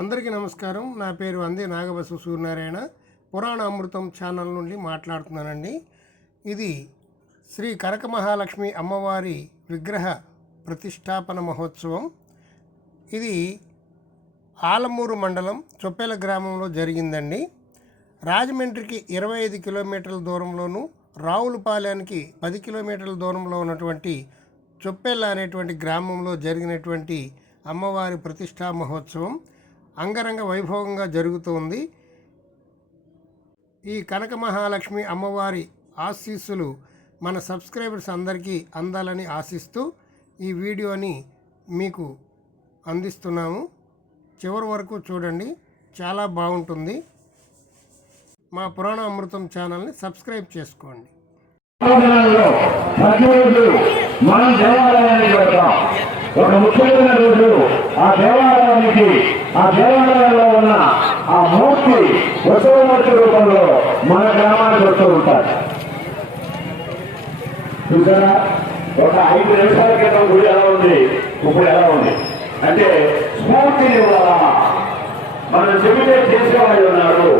అందరికీ నమస్కారం. నా పేరు అందే నాగబసు సూర్యనారాయణ. పురాణ అమృతం ఛానల్ నుండి మాట్లాడుతున్నానండి. ఇది శ్రీ కనక మహాలక్ష్మి అమ్మవారి విగ్రహ ప్రతిష్టాపన మహోత్సవం. ఇది ఆలమూరు మండలం చొప్పేల గ్రామంలో జరిగిందండి. రాజమండ్రికి 25 కిలోమీటర్ల దూరంలోను, రావులపాలెనికి 10 కిలోమీటర్ల దూరంలో ఉన్నటువంటి చొప్పేల అనేటువంటి గ్రామంలో జరిగినటువంటి అమ్మవారి ప్రతిష్టా మహోత్సవం అంగరంగ వైభవంగా జరుగుతుంది. ఈ కనక మహాలక్ష్మి అమ్మవారి ఆశీస్సులు మన సబ్స్క్రైబర్స్ అందరికీ అందాలని ఆశిస్తూ ఈ వీడియోని మీకు అందిస్తున్నాము. చివరి వరకు చూడండి, చాలా బాగుంటుంది. మా పురాణ అమృతం ఛానల్ని సబ్స్క్రైబ్ చేసుకోండి. మనం దేవాలయానికి వెళ్తాం. ఒక ముఖ్యమైన రోజు ఆ దేవాలయంలో ఉన్న ఆ మూర్తి ఉత్సవమూర్తి రూపంలో మన గ్రామానికి వస్తూ ఉంటారు. చూసారా, ఒక 5 నిమిషాల క్రితం గుడి ఎలా ఉంది, ఇప్పుడు ఎలా ఉంది అంటే స్ఫూర్తిని ఇవ్వాలా. మనం చెబితే చేసేవాళ్ళు ఉన్నారు.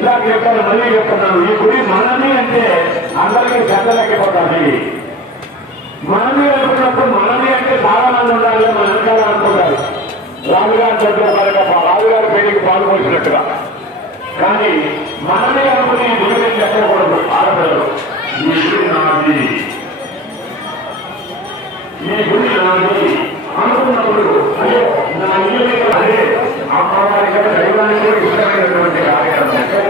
ఇలా చెప్తాను, మళ్ళీ చెప్తున్నాను, ఈ గుడి మనమే అంటే అందరికీ చెత్తలెక్కిపోతాయి. మనమే అనుకున్నప్పుడు మనమే అంటే చాలా మంది ఉండాలి, మన వెనకాల అనుకుంటారు. రాజుగారి దగ్గర రాజుగారి పెళ్లికి పాల్గొచ్చినట్టుగా. కానీ మనమే అనుకుని ఈ గుడిని చెప్పకూడదు. ఆడపిల్లలు, ఈ గుడి నాది, ఈ గుడి నాది అనుకున్నప్పుడు అయ్యో నా ఇల్లు అదే అమ్మవారి కదా దైవానికి ఇష్టమైనటువంటి కార్యక్రమం ఎక్కడా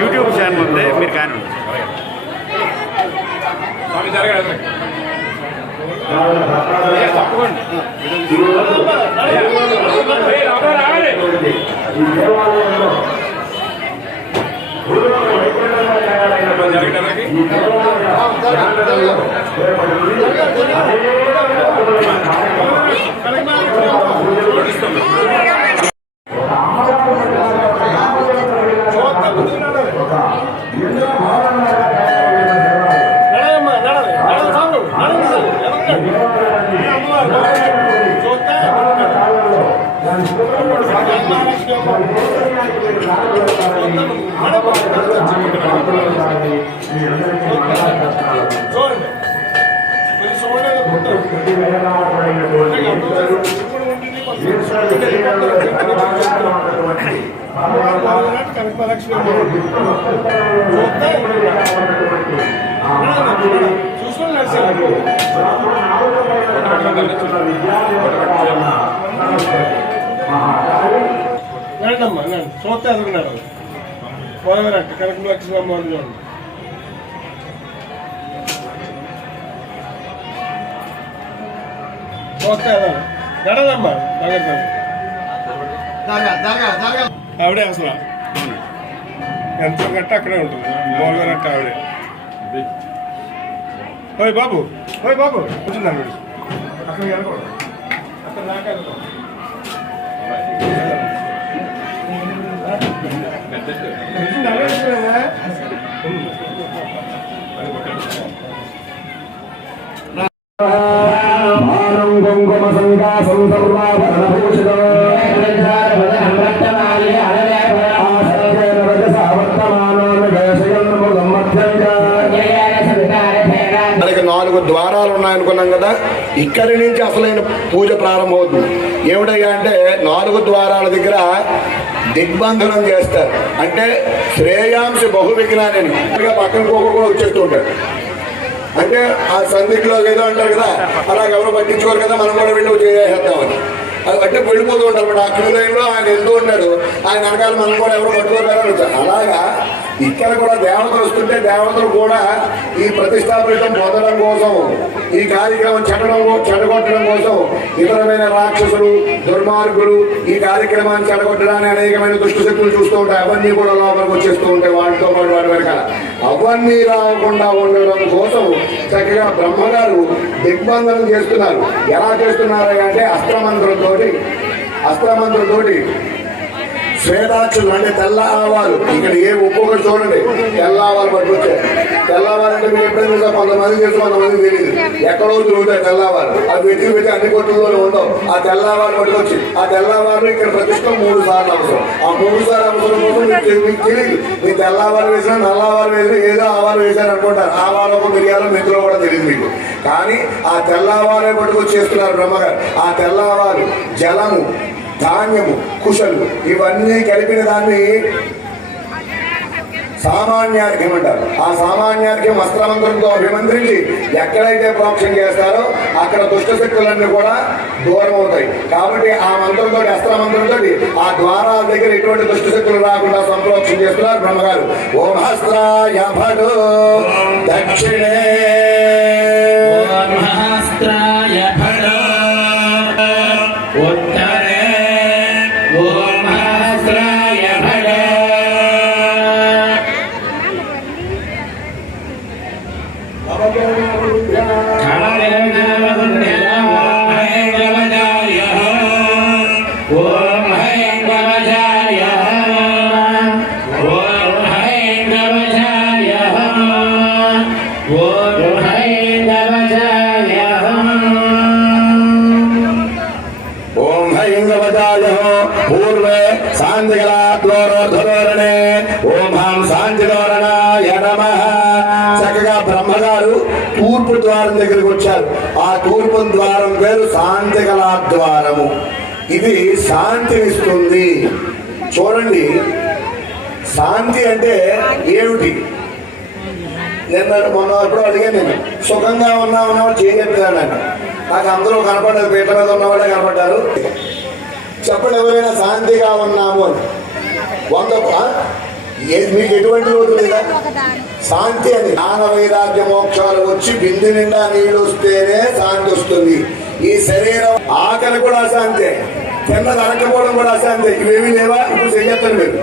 యూట్యూబ్ ఛానల్ ఉంది, మీరు కానీ తప్పకుండా రండమ్మా, చూస్తే ఎదుగున్నాడు పోదవరంట కనక లక్ష్మి అమ్మవారిని చూడండి. చూస్తే గడదమ్మా ఆవిడే అసలు ఎంత గట్ట అక్కడే ఉంటుంది. మోగరంట ఆవిడే. ఓయ్ బాబు, ఓయ్ బాబు వచ్చిందండి అక్కడ వెళ్ళకూడదు, అక్కడ దాకా వెళ్ళకూడదు. మనకి 4 ద్వారాలు ఉన్నాయనుకున్నాం కదా. ఇక్కడి నుంచి అసలైన పూజ ప్రారంభమవుతుంది. ఏమిటయ్యా అంటే 4 ద్వారాల దగ్గర దిగ్బంధనం చేస్తారు. అంటే శ్రేయాంశి బహు విజ్ఞాని పక్కన కూడా వచ్చేస్తూ ఉంటాడు. అంటే ఆ సందిగ్లో ఏదో అంటారు కదా, అలాగ ఎవరో పట్టించుకోరు కదా, మనం కూడా వెళ్ళి చేసేద్దామని అంటే వెళ్ళిపోతూ ఉంటారు. ఆ క్యూ లైన్లో ఆయన వెళ్తూ ఉంటాడు, ఆయన వెనకాల మనం కూడా ఎవరు పట్టుకోరు. అలాగా ఇక్కడ కూడా దేవతలు వస్తుంటే దేవతలు కూడా ఈ ప్రతిష్టాపీఠం పొందడం కోసం, ఈ కార్యక్రమం చెడగొట్టడం కోసం ఇతరమైన రాక్షసులు, దుర్మార్గులు ఈ కార్యక్రమాన్ని చెడగొట్టడానికి అనేకమైన దుష్ట శక్తులు చూస్తూ ఉంటాయి. అవన్నీ కూడా లోపలికి వచ్చేస్తూ ఉంటాయి వాటితో పాటు వాటి వెనకాల. అవన్నీ రాకుండా ఉండడం కోసం చక్కగా బ్రహ్మగారు దిగ్బంధనం చేస్తున్నారు. ఎలా చేస్తున్నారు అంటే అస్త్రమంత్రంతోటి శ్వేతాక్షులు అంటే తెల్ల ఆవాలు. ఇక్కడ ఏ ఒక్కొక్కటి చూడండి, తెల్ల ఆవాలు పట్టుకొచ్చారు. తెల్ల ఆవాలంటే మీరు ఎప్పుడైనా చూసా, కొంతమంది తెలుసు కొంతమంది తెలియదు. ఎక్కడో తిరుగుతాయి తెల్లవారు, అది పెట్టి అన్ని కొట్టుల్లోనే ఉండవు. ఆ తెల్లవారు పట్టుకొచ్చి ఆ తెల్లవారు ఇక్కడ ప్రతిష్ట 3 సార్లు అవసరం. ఆ 3 సార్లు అవసరం కోసం మీకు తెలియదు. మీ తెల్లవారు వేసినా నల్లవారు వేసినా ఏదో ఆవాలు వేశారు అనుకుంటారు. ఆవాలకు మిరియాలు మెంతులు కూడా తెలియదు మీకు. కానీ ఆ తెల్లవారే పట్టుకొచ్చి చేస్తున్నారు బ్రహ్మగారు. ఆ తెల్లవారు జలము, ధాన్యము, కుశలు ఇవన్నీ కలిపిన దాన్ని సామాన్యార్ఘ్యం అంటారు. ఆ సామాన్యార్ఘ్యం అస్త్రమంత్రంతో అభిమంత్రించి ఎక్కడైతే ప్రోక్షణ చేస్తారో అక్కడ దుష్టశక్తులన్నీ కూడా దూరం అవుతాయి. కాబట్టి ఆ మంత్రంతో, అస్త్రమంత్రంతో ఆ ద్వారాల దగ్గర ఎటువంటి దుష్టశక్తులు రాకుండా సంప్రోక్షణ చేస్తున్నారు బ్రహ్మగారు. ఓం హస్త్రాయ భటో దక్షిణే, ఓం హస్త్రాయ భటో ఉత్తరే, ఓం హస్త్రాయ భటో పూర్వే శాంతిగలాద్వారోధోరణే ఓం హాం శాంతిధోరణాయ నమః. చక్కగా బ్రహ్మగారు తూర్పు ద్వారం దగ్గరికి వచ్చారు. ఆ తూర్పు ద్వారం పేరు శాంతిగలాద్వారము. ఇది శాంతినిస్తుంది. చూడండి, శాంతి అంటే ఏమిటి? మొన్న ఎప్పుడో అడిగాను నేను, సుఖంగా ఉన్నవాడు చేయగలిగాను. నాకు అందరూ కనపడ్డారు, పీట మీద ఉన్నవాడే కనపడ్డారు. చెప్పండి ఎవరైనా శాంతిగా ఉన్నాము అని. 100 మీకు ఎటువంటి రోజు లేదా? శాంతి అని జ్ఞాన వైరాగ్య మోక్షాలు వచ్చి బిందు నిండా నీళ్ళు వస్తేనే శాంతి వస్తుంది. ఈ శరీరం ఆకలి కూడా అశాంతే, తిన్నది అరకపోవడం కూడా అశాంతే. ఇవేమీ లేవా? ఇప్పుడు చెయ్యొద్దండి మీరు.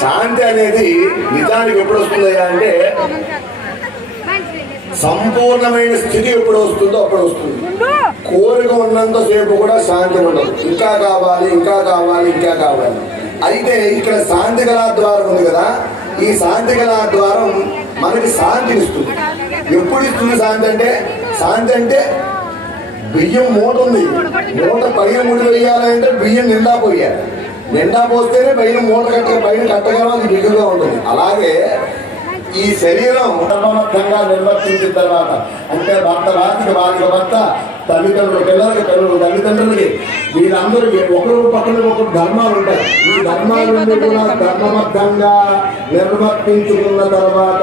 శాంతి అనేది నిజానికి ఎప్పుడు వస్తుందయ్యా అంటే సంపూర్ణమైన స్థితి ఎప్పుడు వస్తుందో అప్పుడు వస్తుంది. కోరిక ఉన్నంతసేపు కూడా శాంతి ఉండదు. ఇంకా కావాలి, ఇంకా కావాలి, ఇంకా కావాలి. అయితే ఇక్కడ శాంతి గల ద్వారం ఉంది కదా, ఈ శాంతి గల ద్వారం మనకి శాంతిని ఇస్తుంది. ఎప్పుడు ఇస్తుంది శాంతి అంటే బియ్యం మూట ఉంది, మూట పైన ముడి వేయాలంటే బియ్యం నిండా పోయాలి. నిండా పోస్తేనే పైన మూట పైన కట్టగలం, అది బియ్యంగా ఉంటుంది. అలాగే ఈ శరీరం ధర్మబద్ధంగా నిర్వర్తించిన తర్వాత, అంటే భర్త భార్యకి భర్త, తల్లిదండ్రులు పిల్లలకి పిల్లలు, తల్లిదండ్రులకి, వీళ్ళందరికీ ఒకరు పక్కన ఒకరు ధర్మాలు ఉంటాయి. ఈ ధర్మాలన్నీ కూడా ధర్మబద్ధంగా నిర్వర్తించుకున్న తర్వాత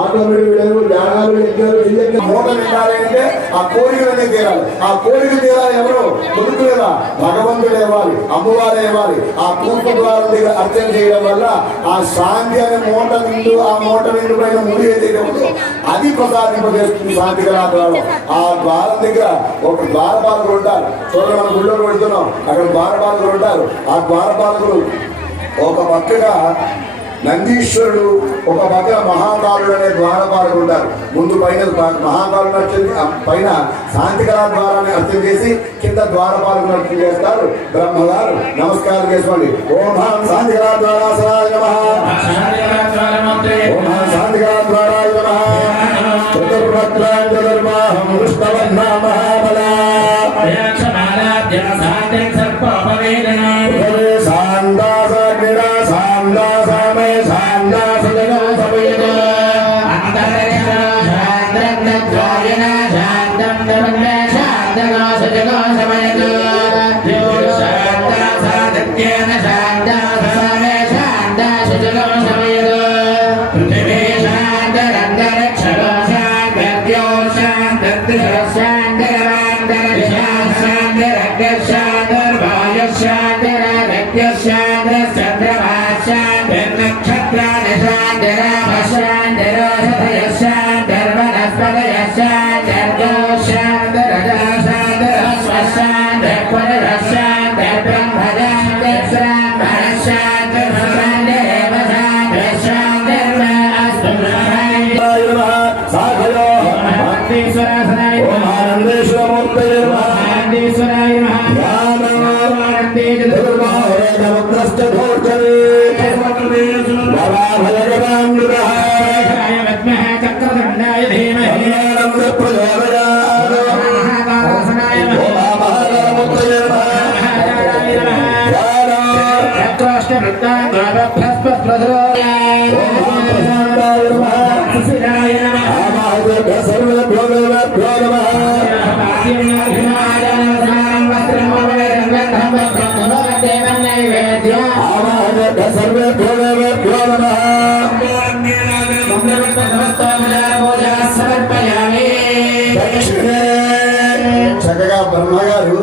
ఆటోమేటిక్ ధ్యానాలు యజ్ఞాలు మూట నిండాలి అంటే ఆ కోరికలనే తీరాలి. ఆ కోరిక తీరాలి ఎవరు? కొడుకులేవా? భగవంతుడు ఇవ్వాలి, అమ్మవారు ఇవ్వాలి. ఆ తూర్పు ద్వారం దగ్గర అర్చన చేయడం వల్ల ఆ శాంతి అనే మూట నిండు, ఆ మూట నిండు పైన ముడి ఏదైతే ఉందో అది ప్రసాదింపజేస్తుంది శాంతి గల ద్వారం. ఆ ద్వారం దగ్గర ఒక ద్వారపాలకులు ఉంటారు. చూడండి, మన గుళ్ళోకి వెళ్తున్నాం, అక్కడ ద్వారపాలకులు ఉంటారు. ఆ ద్వారపాలకులు ఒక పక్కగా నందీశ్వరుడు, ఒక పక్కన మహాకాలుడు అనే ద్వారపాలకులు ఉంటారు. ముందు పైన మహాకాలుడు అర్చన, పైన శాంతికళా ద్వారాన్ని అర్చన చేసి కింద ద్వారపాలకులు అర్చన చేస్తారు. బ్రహ్మగారు నమస్కారం చేసుకోండి. ఓం హాం శాంతికళా ద్వారాసనాయ నమః, ఓం హాం శాంతికళా ద్వారాయ నమః. చతుర్భద్రాంజలిర్వాహం విష్ణవన్నామ మహాబలా Shandar చక్రదండాయ ధీమహి చక్కగా బ్రహ్మగారు